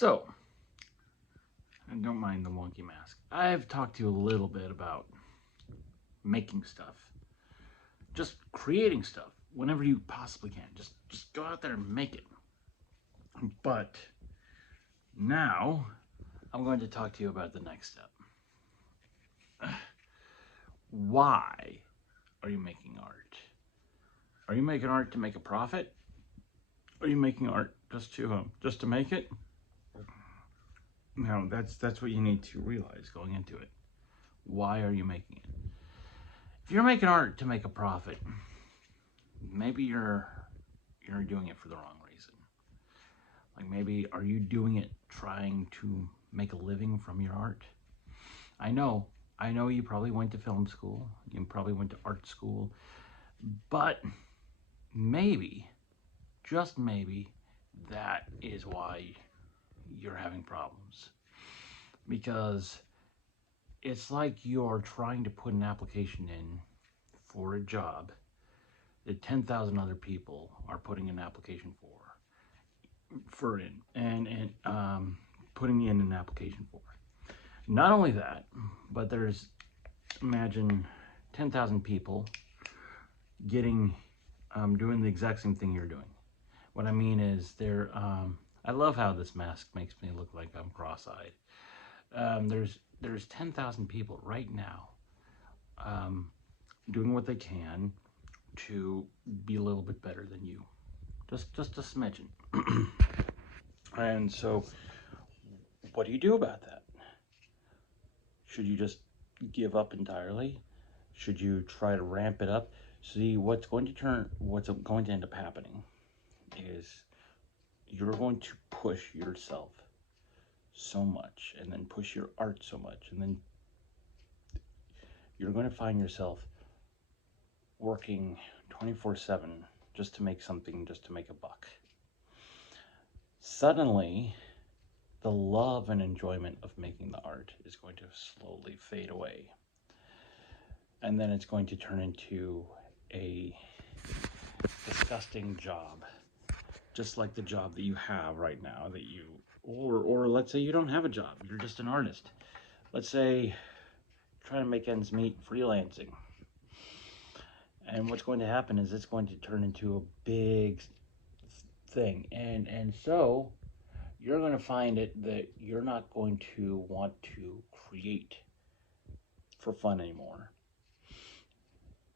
So, and don't mind the wonky mask. I've talked to you a little bit about making stuff, just creating stuff whenever you possibly can. Just go out there and make it. But now I'm going to talk to you about the next step. Why are you making art? Are you making art to make a profit? Are you making art just to make it? No, that's what you need to realize going into it. Why are you making it? If you're making art to make a profit, maybe you're doing it for the wrong reason. Like maybe are you doing it trying to make a living from your art? I know you probably went to film school, you probably went to art school, but maybe, just maybe, that is why you're having problems. Because it's like you're trying to put an application in for a job that 10,000 other people are putting an application and putting in an application for. Not only that, but there's, imagine 10,000 people getting doing the exact same thing you're doing. What I mean is I love how this mask makes me look like I'm cross-eyed. There's 10,000 people right now doing what they can to be a little bit better than you, just a smidgen. And so, what do you do about that? Should you just give up entirely? Should you try to ramp it up? See, what's going to end up happening is you're going to push yourself so much and then push your art so much, and then you're going to find yourself working 24/7 just to make something, just to make a buck. Suddenly, the love and enjoyment of making the art is going to slowly fade away. And then it's going to turn into a disgusting job, just like the job that you have right now, or let's say you don't have a job, you're just an artist. Let's say trying to make ends meet freelancing. And what's going to happen is it's going to turn into a big thing. And so you're going to find it that you're not going to want to create for fun anymore.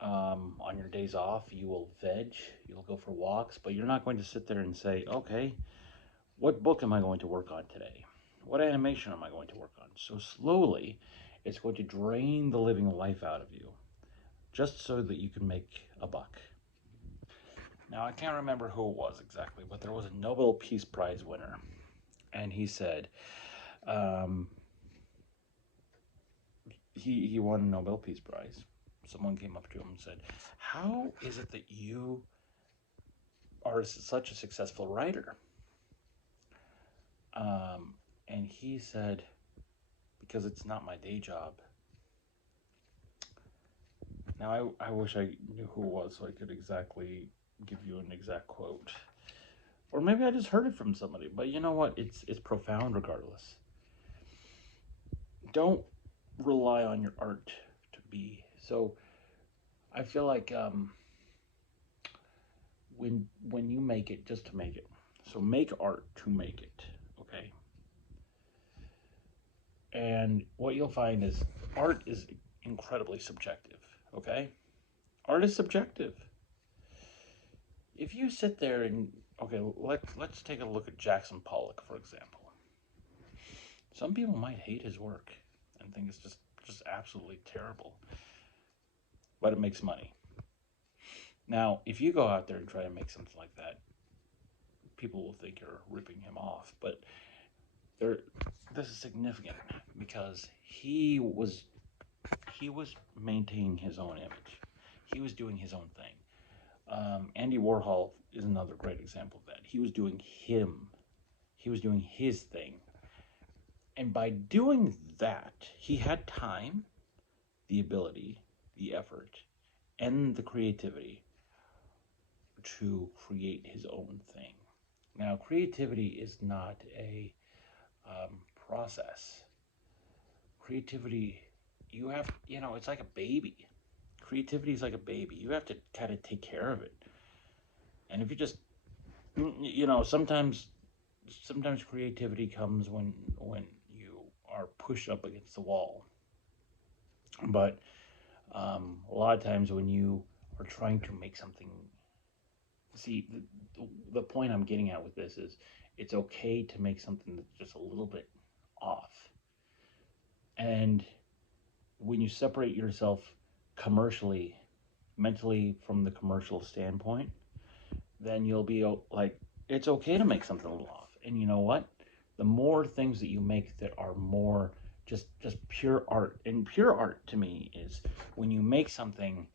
On your days off, you will veg, you'll go for walks, but you're not going to sit there and say, okay, what book am I going to work on today? What animation am I going to work on? So slowly, it's going to drain the living life out of you, just so that you can make a buck. Now, I can't remember who it was exactly, but there was a Nobel Peace Prize winner, and he said, he won a Nobel Peace Prize. Someone came up to him and said, how is it that you are such a successful writer? And he said, because it's not my day job. Now, I wish I knew who it was so I could exactly give you an exact quote. Or maybe I just heard it from somebody. But you know what? It's profound regardless. Don't rely on your art to be. So I feel like when you make it, just to make it. So make art to make it, okay? And what you'll find is art is incredibly subjective, okay? Art is subjective. If you sit there and, okay, let's take a look at Jackson Pollock, for example. Some people might hate his work and think it's just absolutely terrible, but it makes money. Now, if you go out there and try to make something like that, people will think you're ripping him off, but this is significant because he was maintaining his own image. He was doing his own thing. Andy Warhol is another great example of that. He was doing his thing. And by doing that, he had time, the ability, the effort, and the creativity to create his own thing. Now, creativity is not a process. Creativity, you have, it's like a baby. Creativity is like a baby. You have to kind of take care of it. And if you just, sometimes creativity comes when you are pushed up against the wall. But a lot of times when you are trying to make something, see, the point I'm getting at with this is it's okay to make something that's just a little bit off. And when you separate yourself commercially, mentally from the commercial standpoint, then you'll be like, it's okay to make something a little off. And you know what? The more things that you make that are more just pure art, and pure art to me is when you make something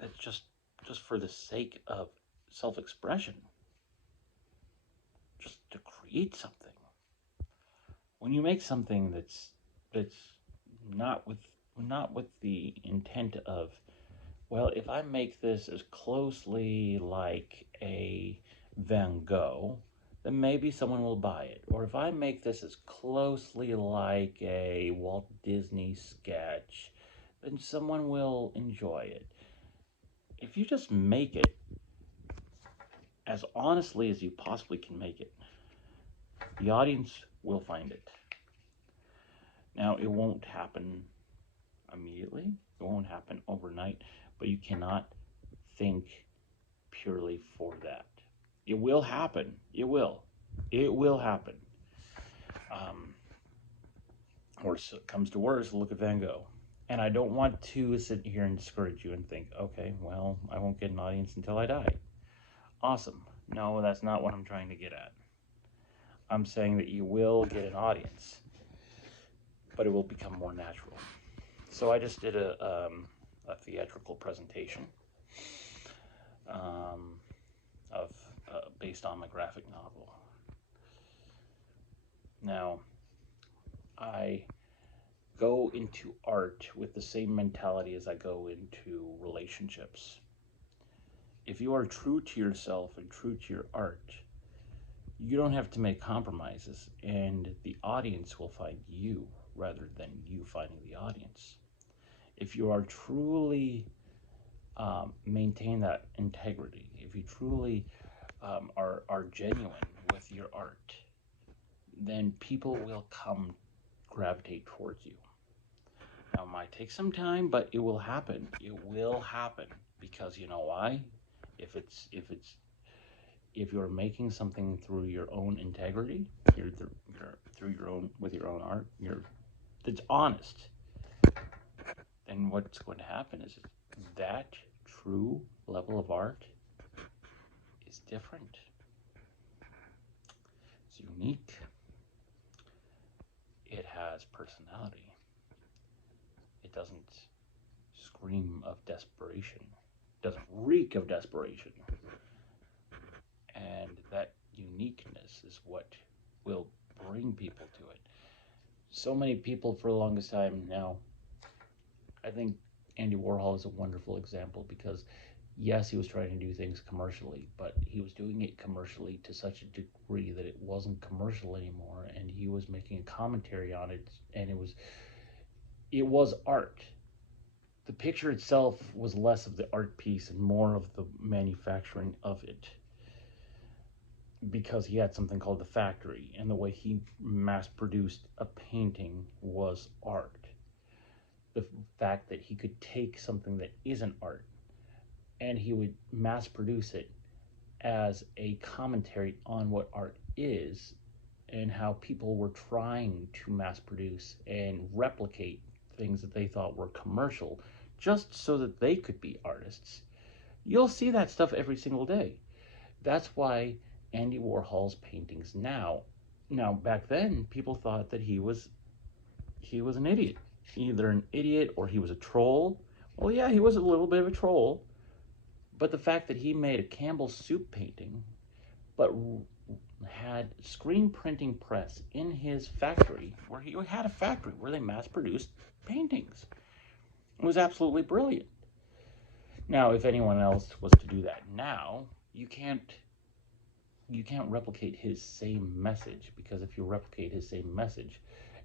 that's just for the sake of self-expression, just to create something. When you make something that's not with not with the intent of, well, if I make this as closely like a Van Gogh, then maybe someone will buy it. Or if I make this as closely like a Walt Disney sketch, then someone will enjoy it. If you just make it as honestly as you possibly can make it, the audience will find it. Now, it won't happen immediately, it won't happen overnight, but you cannot think purely for that. It will happen. It will. It will happen. Worse it comes to worse, look at Van Gogh. And I don't want to sit here and discourage you and think, okay, well, I won't get an audience until I die. Awesome. No, that's not what I'm trying to get at. I'm saying that you will get an audience, but it will become more natural. So I just did a theatrical presentation of based on my graphic novel. Now, I go into art with the same mentality as I go into relationships. If you are true to yourself and true to your art, you don't have to make compromises, and the audience will find you rather than you finding the audience. If you are truly maintain that integrity, if you truly are genuine with your art, then people will gravitate towards you. Now, it might take some time, but it will happen. It will happen because you know why? If you're making something through your own integrity, you're through your own with your own art, that's honest. Then what's going to happen is that true level of art is different. It's unique. It has personality. It doesn't scream of desperation. It doesn't reek of desperation. And that uniqueness is what will bring people to it. So many people for the longest time now, I think Andy Warhol is a wonderful example because yes, he was trying to do things commercially, but he was doing it commercially to such a degree that it wasn't commercial anymore, and he was making a commentary on it, and it was art. The picture itself was less of the art piece and more of the manufacturing of it, because he had something called the factory, and the way he mass produced a painting was art. The fact that he could take something that isn't art and he would mass produce it as a commentary on what art is and how people were trying to mass produce and replicate things that they thought were commercial just so that they could be artists. You'll see that stuff every single day. That's why Andy Warhol's paintings now back then people thought that he was an idiot. Either an idiot or he was a troll. Well, yeah, he was a little bit of a troll. But the fact that he made a Campbell's soup painting, but had screen printing press in his factory, where he had a factory where they mass produced paintings, it was absolutely brilliant. Now, if anyone else was to do that now, you can't you can't replicate his same message, because if you replicate his same message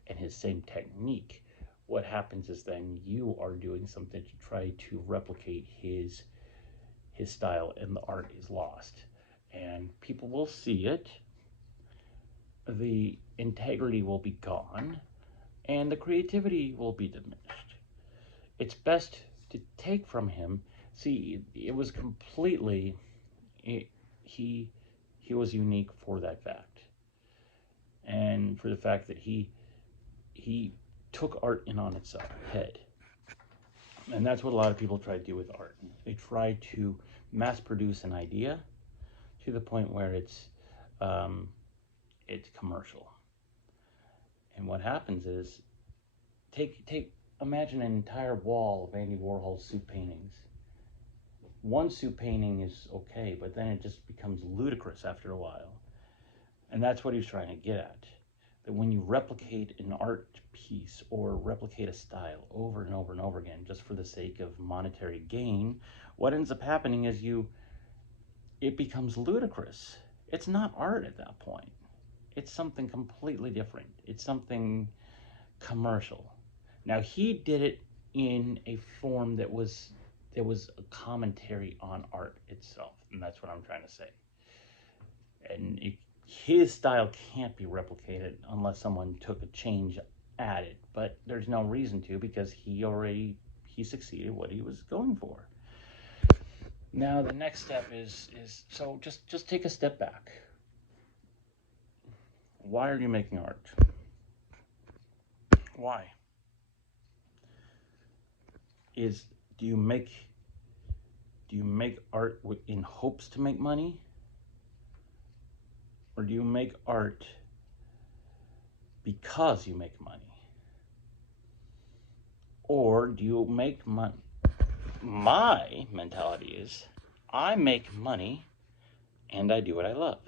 and his same technique, what happens is then you are doing something to try to replicate his style, and the art is lost. And people will see it, the integrity will be gone, and the creativity will be diminished. It's best to take from him. See, it was completely, it, he he was unique for that fact, and for the fact that he took art in on its head. And that's what a lot of people try to do with art. They try to mass produce an idea to the point where um, it's commercial. And what happens is, take imagine an entire wall of Andy Warhol's soup paintings. One soup painting is okay, but then it just becomes ludicrous after a while. And that's what he's trying to get at. That when you replicate an art piece or replicate a style over and over and over again, just for the sake of monetary gain, what ends up happening is it becomes ludicrous. It's not art at that point. It's something completely different. It's something commercial. Now he did it in a form that was a commentary on art itself, and that's what I'm trying to say. And his style can't be replicated unless someone took a change at it, but there's no reason to, because he succeeded what he was going for. Now the next step is so just take a step back. Why are you making art? Why? Is do you make art in hopes to make money? Or do you make art because you make money? Or do you make money? My mentality is, I make money and I do what I love.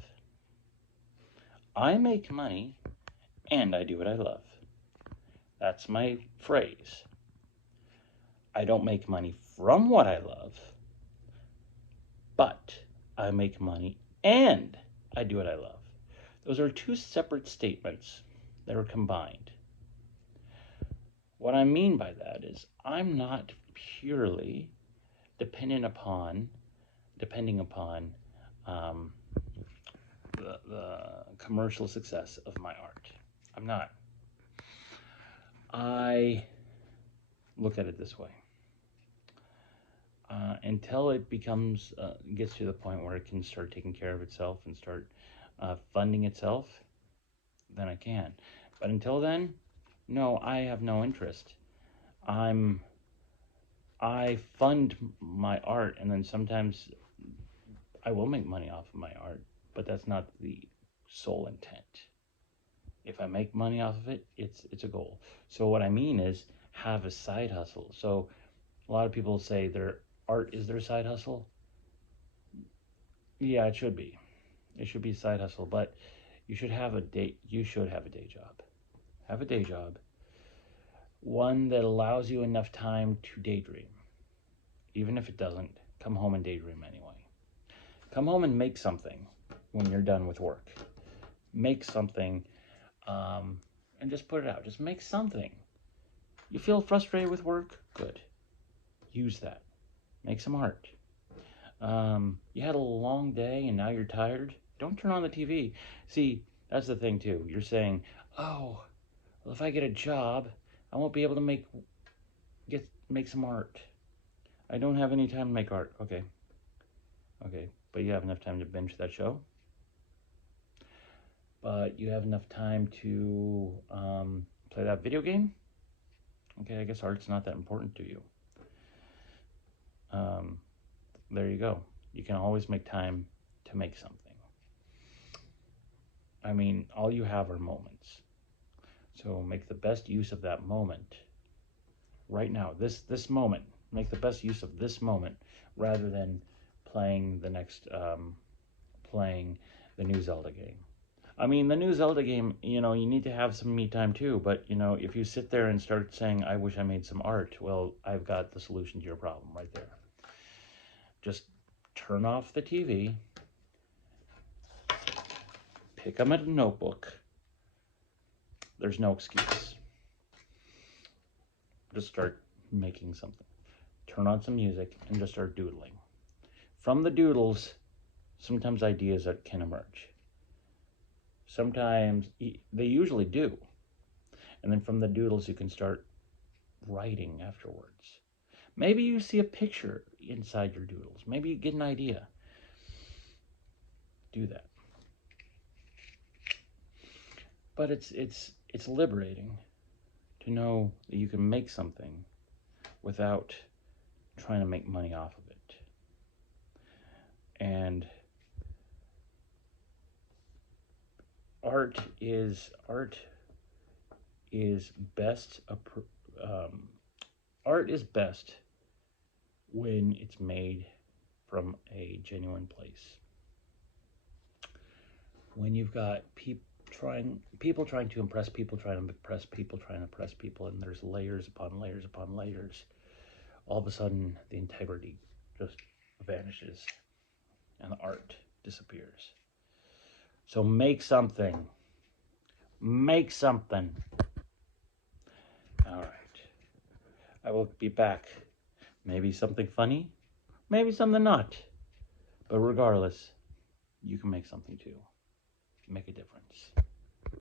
I make money and I do what I love. That's my phrase. I don't make money from what I love, but I make money and I do what I love. Those are two separate statements that are combined. What I mean by that is, I'm not purely depending upon the commercial success of my art. I'm not. I look at it this way. Until it gets to the point where it can start taking care of itself and start funding itself, then I can. But until then, no, I have no interest. I fund my art, and then sometimes I will make money off of my art, but that's not the sole intent. If I make money off of it, it's a goal. So what I mean is, have a side hustle. So a lot of people say their art is their side hustle. Yeah, it should be. It should be a side hustle, but you should have a day job. Have a day job. One that allows you enough time to daydream. Even if it doesn't, come home and daydream anyway. Come home and make something when you're done with work. Make something, and just put it out. Just make something. You feel frustrated with work? Good. Use that. Make some art. You had a long day and now you're tired? Don't turn on the TV. See, that's the thing too. You're saying, oh, well, if I get a job, I won't be able to make some art. I don't have any time to make art. Okay. But you have enough time to binge that show. But you have enough time to play that video game. Okay, I guess art's not that important to you. There you go. You can always make time to make something. I mean, all you have are moments. So make the best use of that moment. Right now, this moment. Make the best use of this moment rather than playing the new Zelda game. I mean, the new Zelda game, you need to have some me time too, but, if you sit there and start saying, I wish I made some art, well, I've got the solution to your problem right there. Just turn off the TV, pick up a notebook. There's no excuse. Just start making something. Turn on some music and just start doodling. From the doodles, sometimes ideas that can emerge. Sometimes they usually do. And then from the doodles, you can start writing afterwards. Maybe you see a picture inside your doodles. Maybe you get an idea. Do that. But it's liberating to know that you can make something without trying to make money off of it. And art is best. Art is best when it's made from a genuine place. When you've got people trying to impress people, trying to impress people, and there's layers upon layers upon layers, all of a sudden the integrity just vanishes and the art disappears. So make something. Make something. All right. I will be back. Maybe something funny, maybe something not. But regardless, you can make something too. Make a difference.